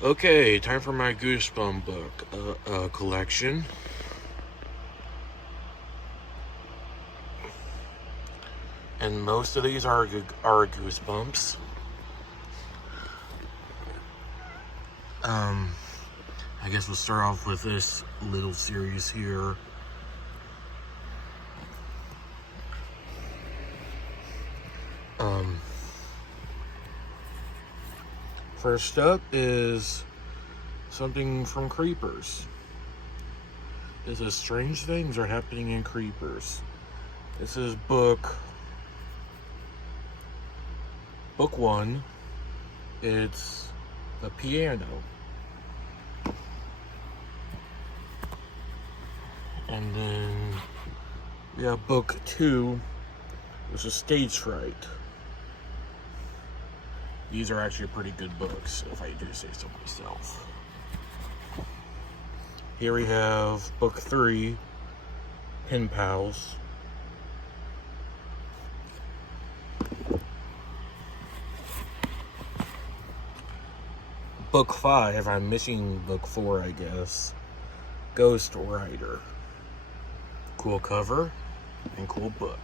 Okay, time for my Goosebump book collection. And most of these are Goosebumps. I guess we'll start off with this little series here. First up is something from Creepers. It says strange things are happening in Creepers. This is book 1. It's a piano. And then we have book 2, which is Stage Fright. These are actually pretty good books, if I do say so myself. Here we have book 3, Pen Pals. Book 5, I'm missing book 4, I guess. Ghost Rider. Cool cover and cool book.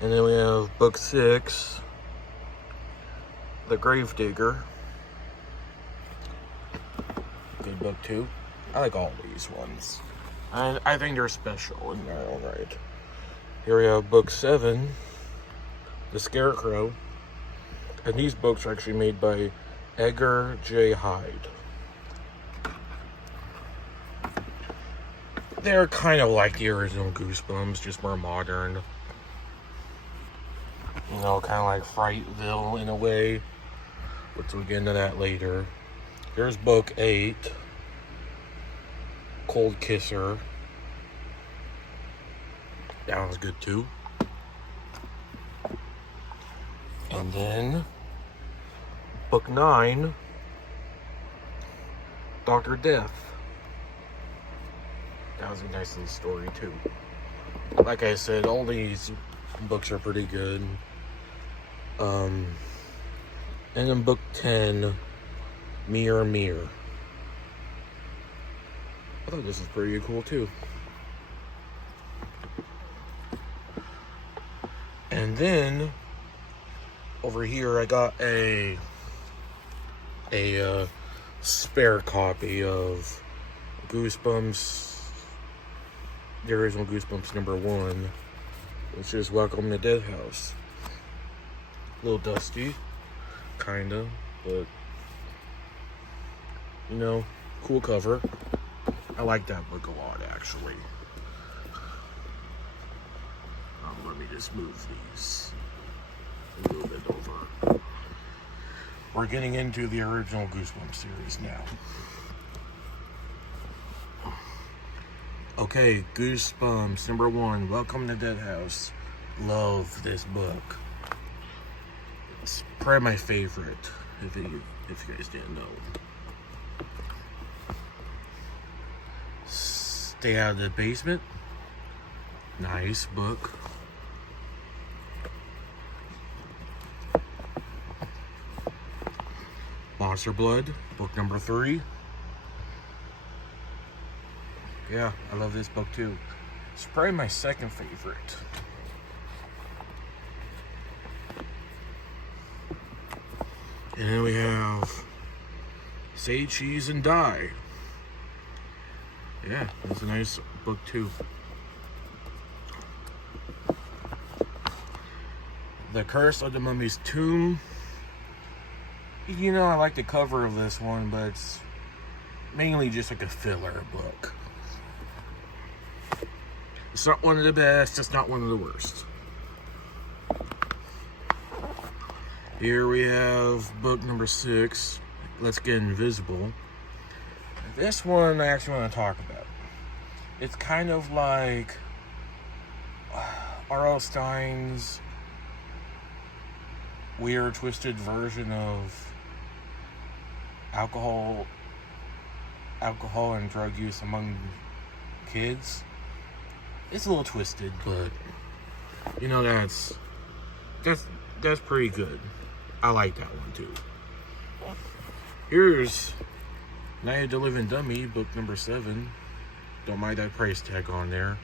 And then we have book 6, The Gravedigger. Good book too. I like all these ones. I think they're special in their own right. Here we have book 7, The Scarecrow. And these books are actually made by Edgar J. Hyde. They're kind of like the original Goosebumps, just more modern. You know, kind of like Frightville in a way, which we'll get into that later. Here's book 8, Cold Kisser. That one's good too. And then book 9, Dr. Death. That was a nice little story too. Like I said, all these books are pretty good. And then book 10, Mirror Mirror. I thought this was pretty cool too. And then over here I got a spare copy of Goosebumps, the original Goosebumps number 1, which is Welcome to Dead House. A little dusty, kinda, but you know, cool cover. I like that book a lot, actually. Let me just move these a little bit over. We're getting into the original Goosebumps series now. Okay, Goosebumps number 1, Welcome to Dead House. Love this book. It's probably my favorite, if you guys didn't know. Stay Out of the Basement. Nice book. Monster Blood, book number 3. Yeah, I love this book too. It's probably my second favorite. And then we have Say Cheese and Die. Yeah, that's a nice book too. The Curse of the Mummy's Tomb. You know, I like the cover of this one, but it's mainly just like a filler book. It's not one of the best, it's not one of the worst. Here we have book number 6, Let's Get Invisible. This one I actually want to talk about. It's kind of like R.L. Stein's weird, twisted version of alcohol and drug use among kids. It's a little twisted, but you know, that's pretty good. I like that one too. Here's Night of the Living Dummy, book number 7. Don't mind that price tag on there.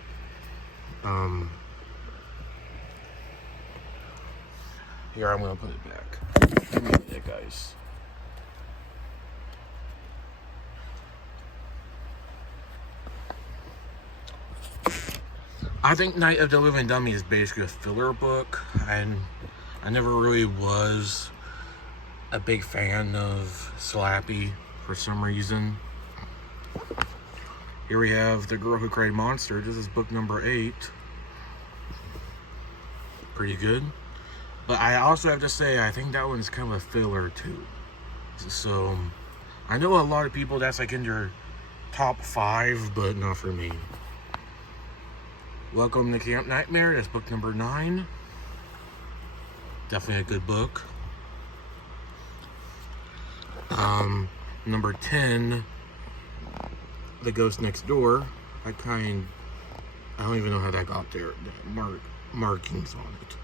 Here, I'm gonna put it back. Give me a minute, guys. I think Night of the Living Dummy is basically a filler book, and I never really was a big fan of Slappy for some reason. Here we have The Girl Who Cried Monster. This is book number 8. Pretty good. But I also have to say, I think that one's kind of a filler too. So, I know a lot of people that's like in their top 5, but not for me. Welcome to Camp Nightmare. That's book number 9. Definitely a good book. Number 10, The Ghost Next Door. I don't even know how that got there. Markings on it.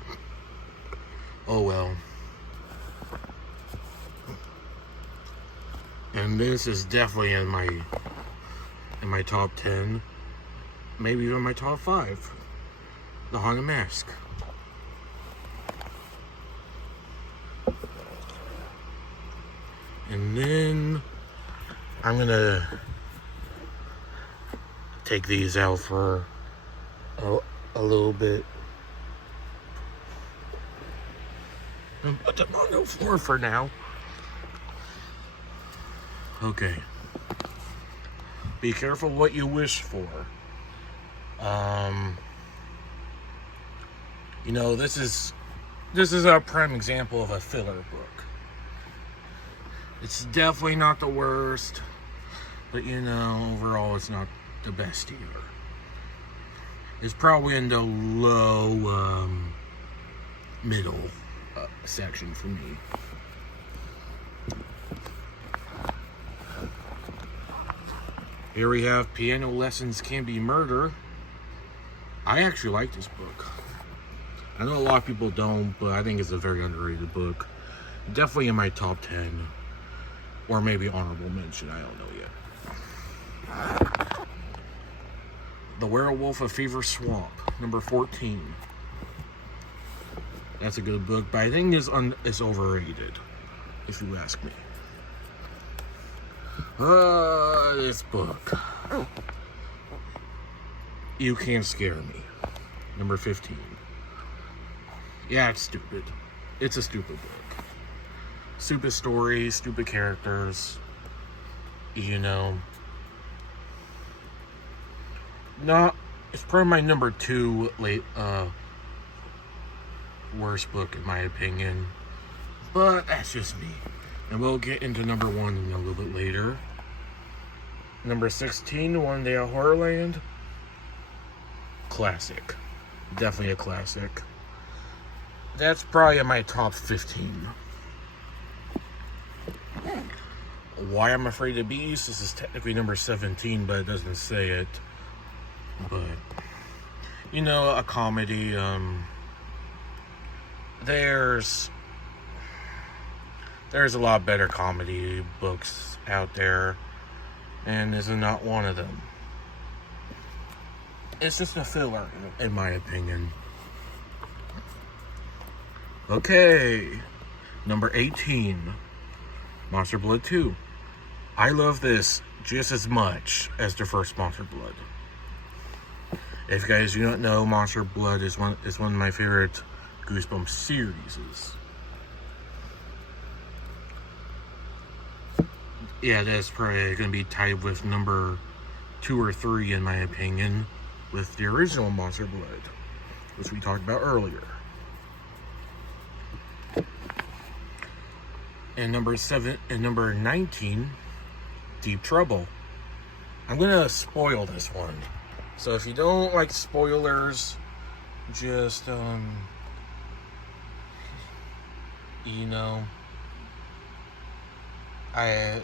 Oh well. And this is definitely in my top 10, maybe even my top 5. The Haunted Mask. And then I'm gonna take these out for a little bit and put them on the floor for now. Okay. Be careful what you wish for. You know, this is a prime example of a filler book. It's definitely not the worst, but you know, overall it's not the best either. It's probably in the low middle section for me. Here we have Piano Lessons Can Be Murder. I actually like this book. I know a lot of people don't, but I think it's a very underrated book. Definitely in my top 10. Or maybe honorable mention, I don't know yet. The Werewolf of Fever Swamp, number 14. That's a good book, but I think it's overrated, if you ask me. This book. You Can't Scare Me, number 15. Yeah, it's stupid. It's a stupid book. Stupid story, stupid characters. You know. It's probably my number 2 worst book in my opinion. But that's just me. And we'll get into number 1 in a little bit later. Number 16, One Day at Horrorland. Classic. Definitely a classic. That's probably in my top 15. Why I'm Afraid of Beasts. This is technically number 17, but it doesn't say it. But, you know, a comedy. There's a lot better comedy books out there, and this is not one of them. It's just a filler, in my opinion. Okay, number 18, Monster Blood 2. I love this just as much as the first Monster Blood. If you guys do not know, Monster Blood is one of my favorite Goosebumps series. Yeah, that's probably going to be tied with number 2 or 3 in my opinion, with the original Monster Blood, which we talked about earlier. And number 19, Deep Trouble. I'm gonna spoil this one, so if you don't like spoilers, just you know,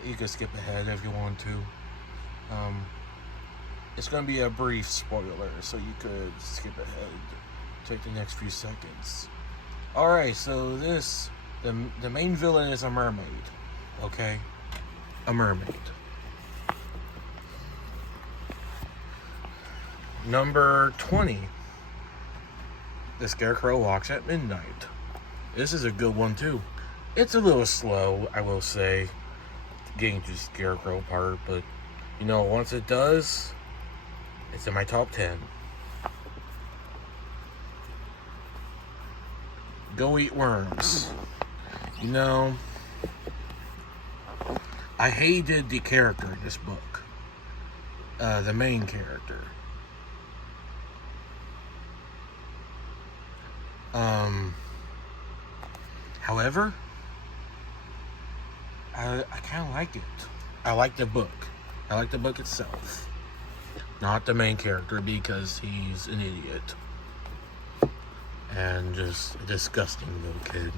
you can skip ahead if you want to. It's gonna be a brief spoiler, so you could skip ahead, take the next few seconds. Alright, so this The main villain is a mermaid. Okay? A mermaid. Number 20. The Scarecrow Walks at Midnight. This is a good one too. It's a little slow, I will say, getting to the Scarecrow part, but you know, once it does, it's in my top 10. Go Eat Worms. You know, I hated the character in this book. The main character. However, I kind of like it. I like the book. I like the book itself. Not the main character, because he's an idiot. And just a disgusting little kid.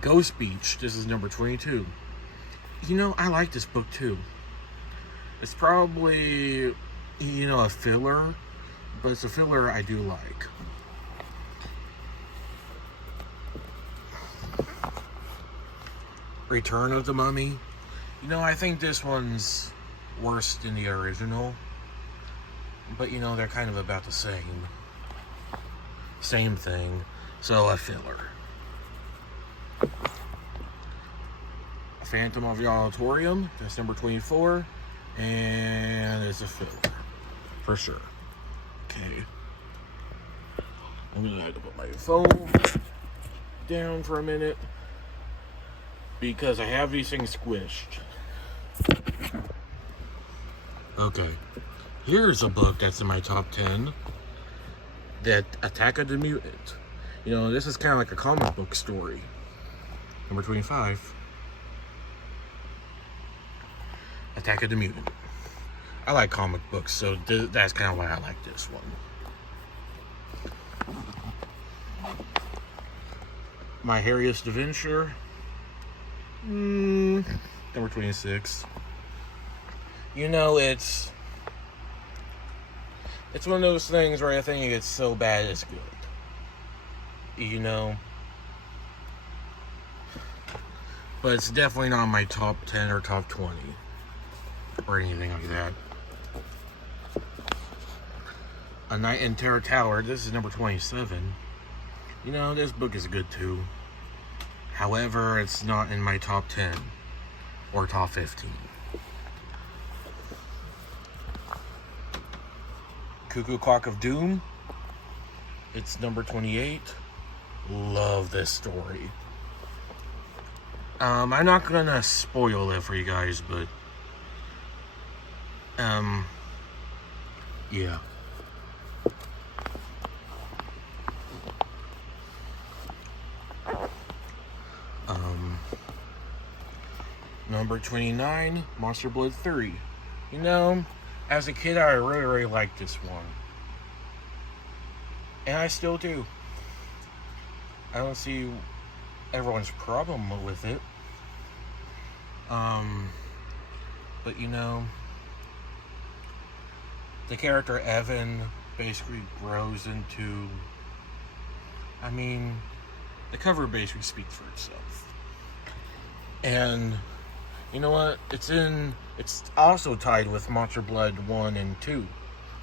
Ghost Beach. This is number 22. You know, I like this book too. It's probably, you know, a filler, but it's a filler I do like. Return of the Mummy. You know, I think this one's worse than the original. But, you know, they're kind of about the same. Same thing. So, a filler. Phantom of the Auditorium. That's number 24. And it's a filler. For sure. Okay. I'm going to have to put my phone down for a minute, because I have these things squished. Okay. Here's a book that's in my top 10. The Attack of the Mutant. You know, this is kind of like a comic book story. Number 25. Attack of the Mutant. I like comic books, so that's kind of why I like this one. My Harriest Adventure. Number 26. You know, it's one of those things where I think it's so bad it's good. You know? But it's definitely not my top 10 or top 20. Or anything like that. A Night in Terror Tower. This is number 27. You know, this book is good too. However, it's not in my top 10 or top 15. Cuckoo Clock of Doom. It's number 28. Love this story. I'm not gonna spoil it for you guys, but yeah. Number 29, Monster Blood 3. You know, as a kid, I really liked this one. And I still do. I don't see everyone's problem with it. But you know, the character Evan basically grows into, I mean, the cover basically speaks for itself. And you know what? It's also tied with Monster Blood 1 and 2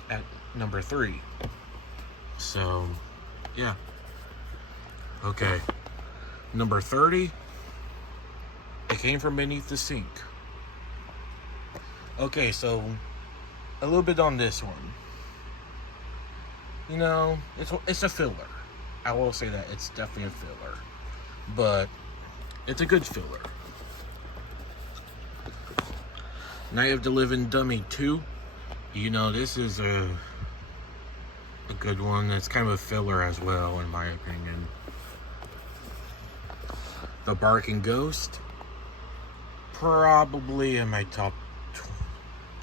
at number 3. So, yeah. Okay. Number 30. It Came From Beneath the Sink. Okay, so a little bit on this one. You know, it's a filler. I will say that it's definitely a filler. But it's a good filler. Night of the Living Dummy 2. You know, this is a good one. It's kind of a filler as well, in my opinion. The Barking Ghost. Probably in my top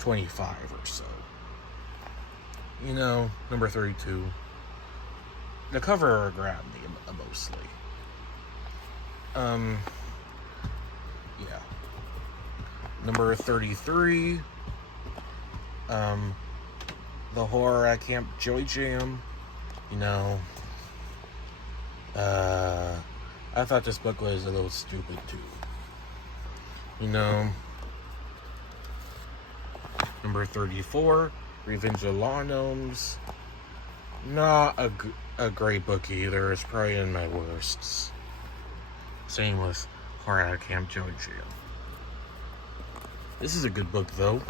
25 or so. You know, number 32. The cover grabbed me mostly. Yeah. Number 33. The Horror at Camp Joy Jam. You know, I I thought this book was a little stupid too. You know, number 34, Revenge of Law Gnomes. Not a great book either. It's probably in my worsts. Same with Horror Out of Camp Jojo. This is a good book though.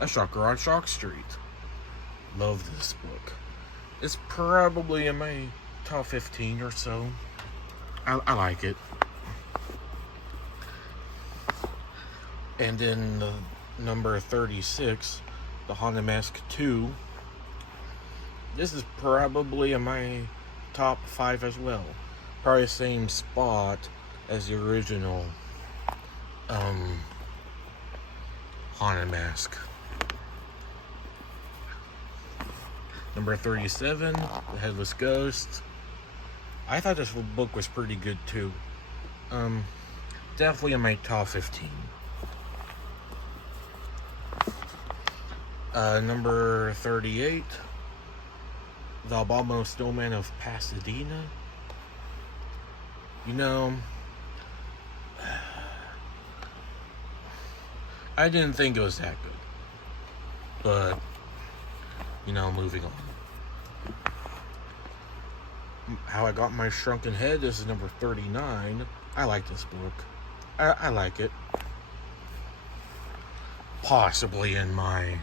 A Shocker on Shock Street. Love this book. It's probably in my top 15 or so. I like it. And then number 36, The Haunted Mask 2. This is probably in my top 5 as well. Probably the same spot as the original Haunted Mask. Number 37, The Headless Ghost. I thought this book was pretty good too. Definitely in my top 15. Number 38, The Abominable Snowman of Pasadena. You know, I didn't think it was that good. But, you know, moving on. How I Got My Shrunken Head. This is number 39. I like this book. I like it. Possibly in my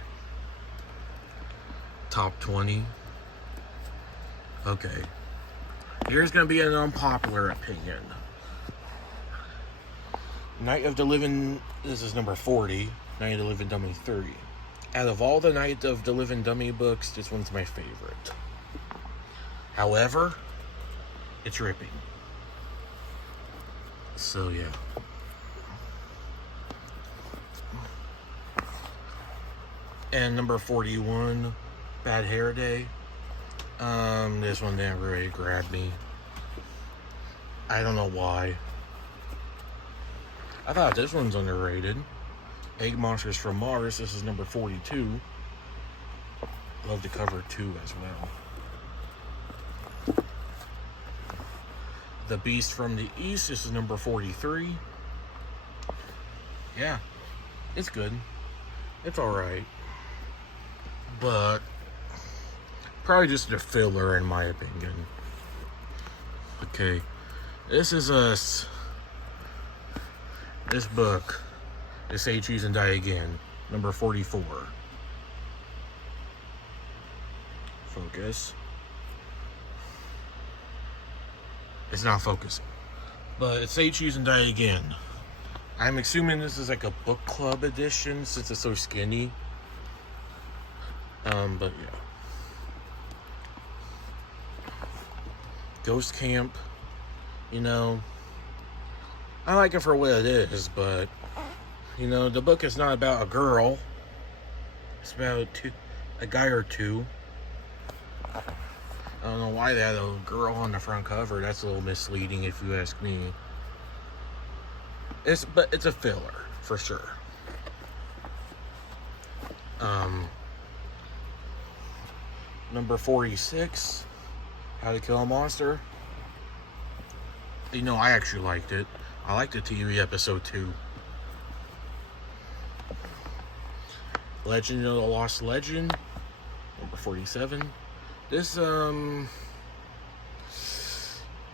top 20. Okay. Here's going to be an unpopular opinion. Night of the Living... This is number 40. Night of the Living Dummy 3. Out of all the Night of the Living Dummy books, this one's my favorite. However, it's ripping. So, yeah. And number 41, Bad Hair Day. This one didn't really grab me. I don't know why. I thought this one's underrated. Egg Monsters from Mars. This is number 42. Love the cover too as well. The Beast from the East. This is number 43. Yeah, it's good. It's alright. But probably just a filler in my opinion. Okay. This is us. This book is Say Cheese and Die Again. Number 44. Focus. It's not focusing. But it's Say Cheese and Die Again. I'm assuming this is like a book club edition since it's so skinny. But yeah. Ghost Camp. You know, I like it for what it is, but you know, the book is not about a girl. It's about a guy or two. I don't know why they had a girl on the front cover. That's a little misleading if you ask me. But it's a filler for sure. Number 46, How to Kill a Monster. You know, I actually liked it. I liked the TV episode too. Legend of the Lost Legend, number 47. This,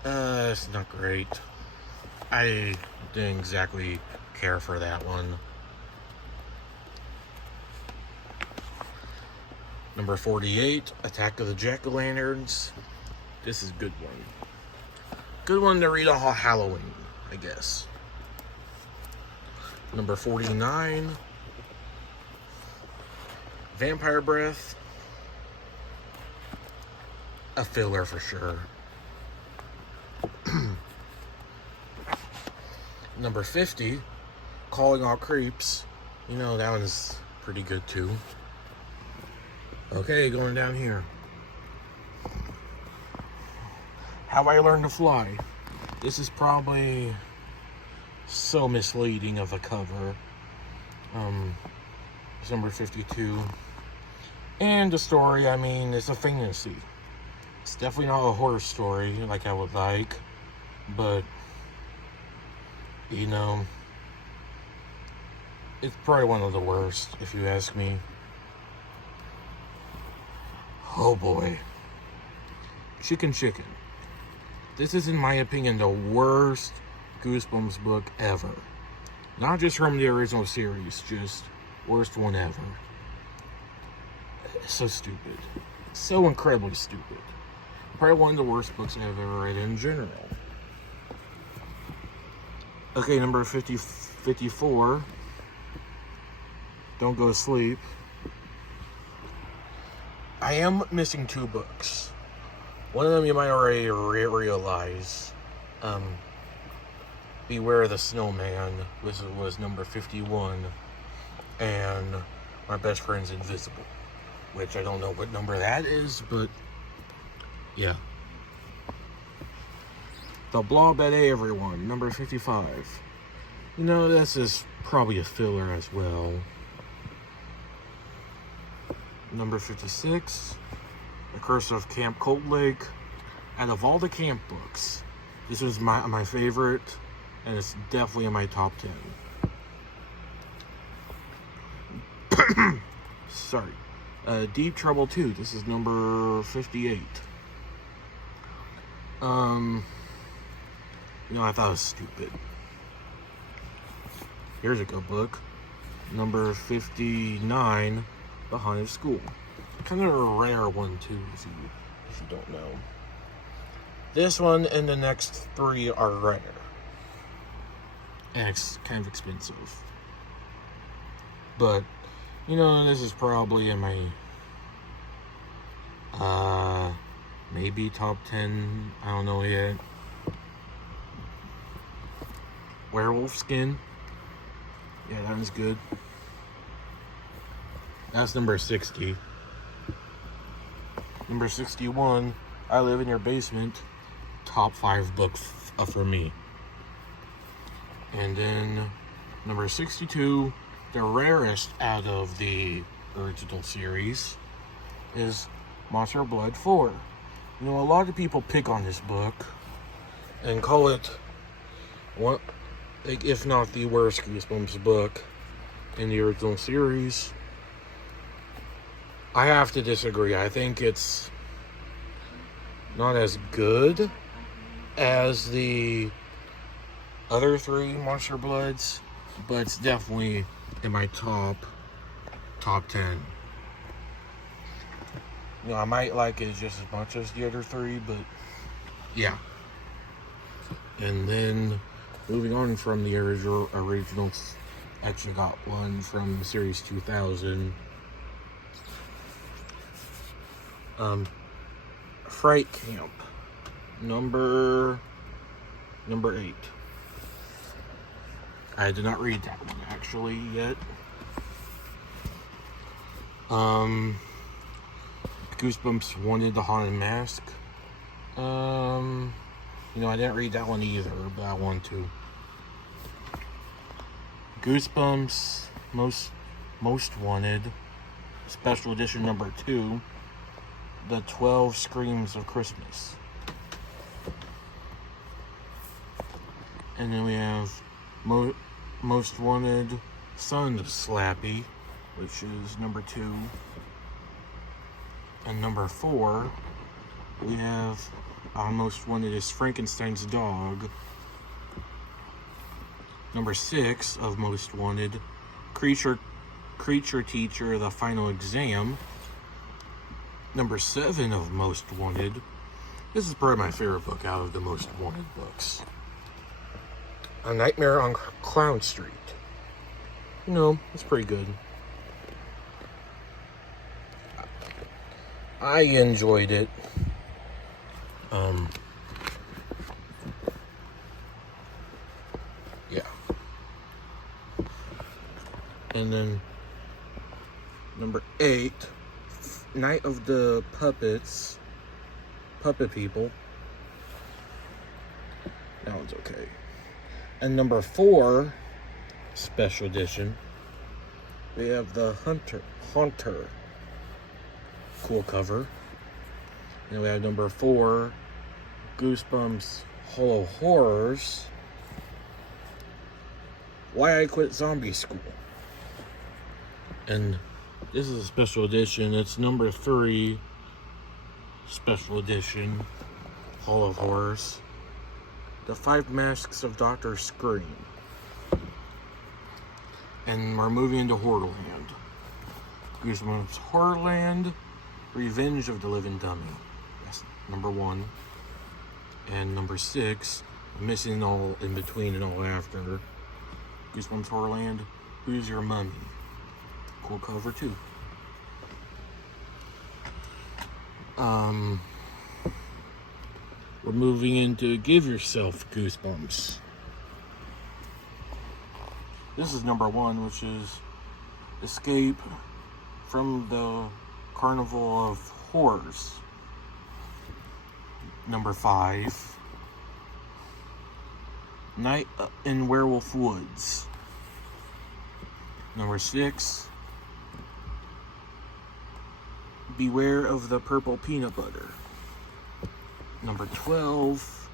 it's not great. I didn't exactly care for that one. Number 48, Attack of the Jack-O-Lanterns. This is a good one. Good one to read on Halloween, I guess. Number 49, Vampire Breath. A filler for sure. Number 50, Calling All Creeps. You know, that one's pretty good too. Okay, going down here. How I Learned to Fly. This is probably so misleading of a cover. It's number 52. And the story, I mean, it's a fantasy. It's definitely not a horror story like I would like, but You know, it's probably one of the worst, if you ask me. Oh boy. Chicken. This is, in my opinion, the worst Goosebumps book ever. Not just from the original series, just worst one ever. It's so stupid. So incredibly stupid. Probably one of the worst books I've ever read in general. Okay, number 54. Don't Go to Sleep. I am missing 2 books. One of them you might already realize. Beware the Snowman. This was number 51. And My Best Friend's Invisible. Which I don't know what number that is, but yeah. The Blob at Everyone, number 55. You know, this is probably a filler as well. Number 56, The Curse of Camp Cold Lake. Out of all the camp books, this was my favorite, and it's definitely in my top 10. Sorry. Deep Trouble 2. This is number 58. I thought it was stupid. Here's a good book. Number 59, The Haunted School. Kind of a rare one too, if you don't know. This one and the next 3 are rare. And it's kind of expensive. But, this is probably in my, maybe top 10. I don't know yet. Werewolf Skin. Yeah, that one's good. That's number 60. Number 61, I Live in Your Basement. Top 5 book for me. And then number 62, the rarest out of the original series, is Monster Blood 4. A lot of people pick on this book and call it one, if not the worst Goosebumps book in the original series. I have to disagree. I think it's not as good as the other 3 Monster Bloods, but it's definitely in my top 10. I might like it just as much as the other 3, but yeah. And then moving on from the originals, actually got one from Series 2000. Fright Camp, number 8. I did not read that one actually yet. Goosebumps Wanted the Haunted Mask. I didn't read that one either, but I want to. Goosebumps Most Wanted, Special Edition number 2, The 12 Screams of Christmas. And then we have Most Wanted Sun Slappy, which is number 2. And number 4, we have Most Wanted is Frankenstein's Dog. Number 6 of Most Wanted, Creature Teacher, The Final Exam. Number 7 of Most Wanted. This is probably my favorite book out of the Most Wanted books. A Nightmare on Clown Street. It's pretty good. I enjoyed it. Yeah. And then number 8, Night of the Puppet People. That one's okay. And number 4, Special Edition, we have the Haunter. Cool cover. And we have number 4, Goosebumps Hollow Horrors. Why I Quit Zombie School. And this is a special edition. It's number 3 special edition, Hall of Horrors. The 5 Masks of Dr. Scream. And we're moving into Horrorland. Goosebumps Horrorland, Revenge of the Living Dummy. That's number 1. And number 6, I'm missing all in between and all after. Goosebumps Horrorland, Who's Your Mummy? Cool cover too. We're moving into Give Yourself Goosebumps. This is number 1, which is Escape from the Carnival of Horrors. Number 5, Night in Werewolf Woods. Number 6, Beware of the Purple Peanut Butter. Number 12,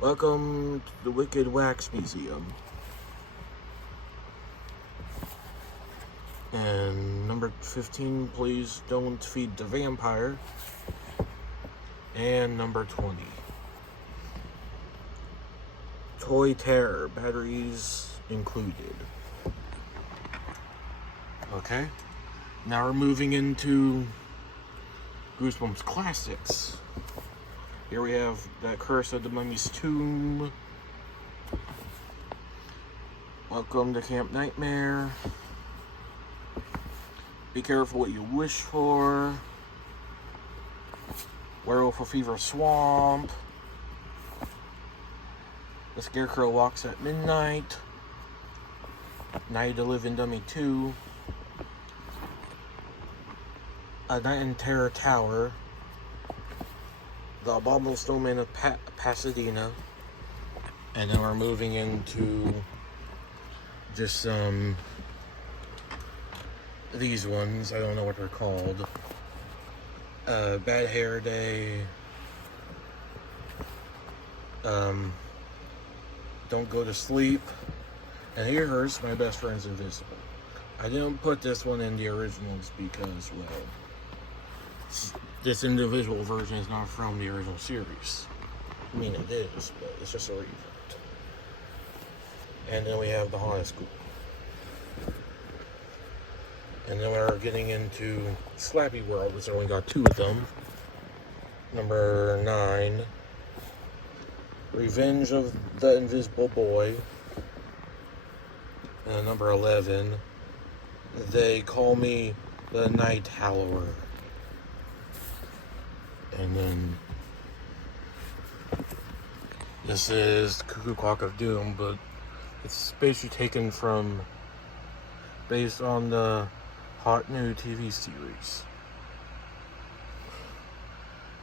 Welcome to the Wicked Wax Museum. And number 15, Please Don't Feed the Vampire. And number 20, Toy Terror, batteries included. Okay, now we're moving into Goosebumps Classics. Here we have The Curse of the Mummy's Tomb, Welcome to Camp Nightmare, Be Careful What You Wish For, Werewolf of Fever Swamp, The Scarecrow Walks at Midnight, Night of the Living Dummy 2, A Night in Terror Tower, The Abominable Snowman of Pasadena, and then we're moving into just these ones. I don't know what they're called. Bad Hair Day, Don't Go to Sleep, and Here Hurts, My Best Friend's Invisible. I didn't put this one in the originals because, well, this individual version is not from the original series. I mean, it is, but it's just a revert. And then we have The Haunted School. And then we're getting into Slappy World, which I only got 2 of them. Number 9, Revenge of the Invisible Boy. And number 11, They Call Me the Night Howler. And then this is Cuckoo Clock of Doom, but it's basically taken from, based on the hot new TV series.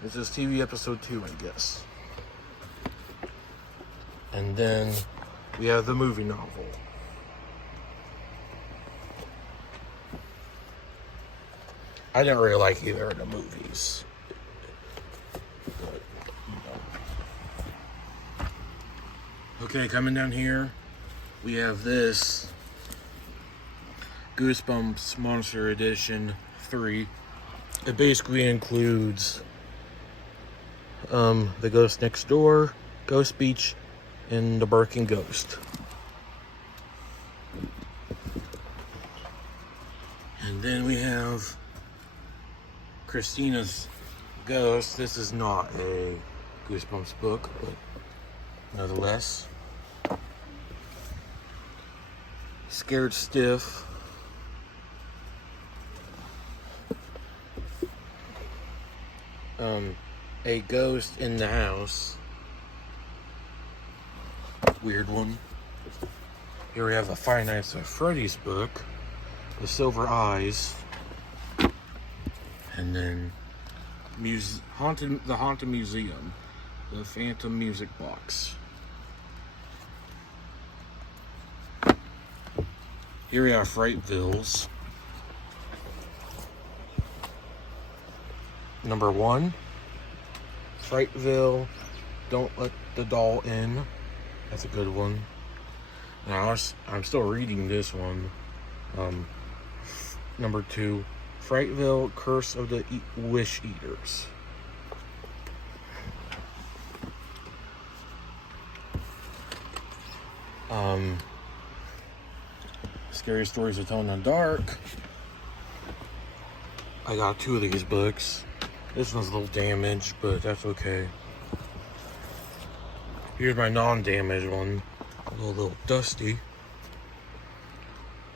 This is TV episode 2, I guess. And then we have the movie novel. I didn't really like either of the movies. But, you know. Okay, coming down here, we have this Goosebumps Monster Edition 3. It basically includes The Ghost Next Door, Ghost Beach, and The Barking Ghost. And then we have Christina's Ghost. This is not a Goosebumps book, but nonetheless. Scared Stiff. A Ghost in the House. Weird one. Here we have a Five Nights at Freddy's book, The Silver Eyes, and then the Haunted Museum, The Phantom Music Box. Here we have Frightville's. Number 1, Frightville, Don't Let the Doll In. That's a good one. Now, I'm still reading this one. Number 2, Frightville, Curse of the Wish Eaters. Scary Stories to Tell in the Dark. I got 2 of these books. This one's a little damaged, but that's okay. Here's my non-damaged one. A little dusty.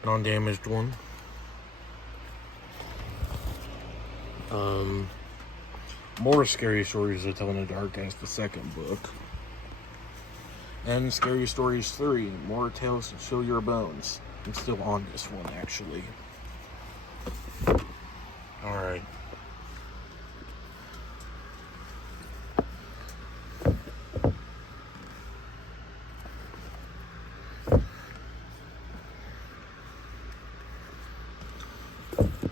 Non-damaged one. More Scary Stories to Tell in the Dark as the second book. And Scary Stories 3, More Tales to Chill Your Bones. I'm still on this one, actually. Alright.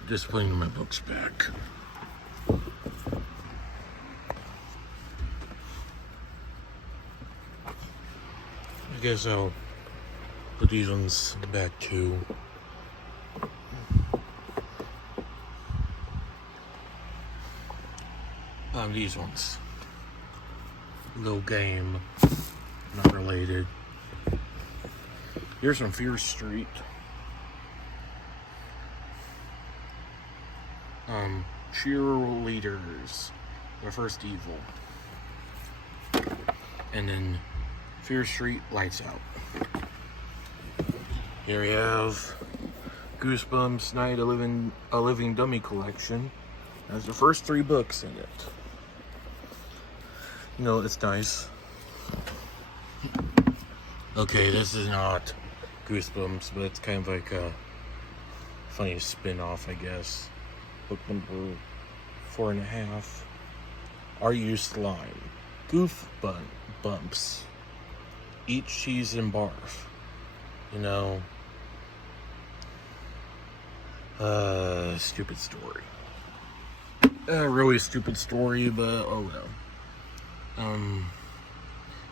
Just putting my books back. I guess I'll put these ones back too. These ones. Little game. Not related. Here's some Fear Street. Cheerleaders. The First Evil. And then Fear Street, Lights Out. Here we have Goosebumps, Night of a Living Dummy Collection. Has the first 3 books in it. You know, it's nice. Okay, this is not Goosebumps, but it's kind of like a funny spin-off, I guess. Book number 4.5. Are You Slime? Goosebumps. Eat cheese and barf. You know, stupid story. Really stupid story, but oh well.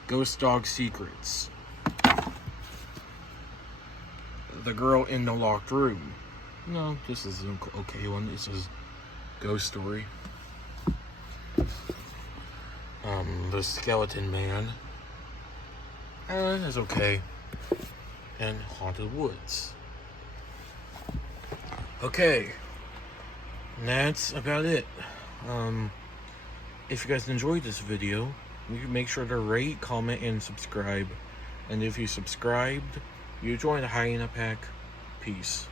Ghost Dog Secrets. The Girl in the Locked Room. No, this is an okay one. This is Ghost Story. The Skeleton Man. That's okay. And Haunted Woods. Okay. And that's about it. If you guys enjoyed this video, you can make sure to rate, comment, and subscribe. And if you subscribed, you join the Hyena Pack. Peace.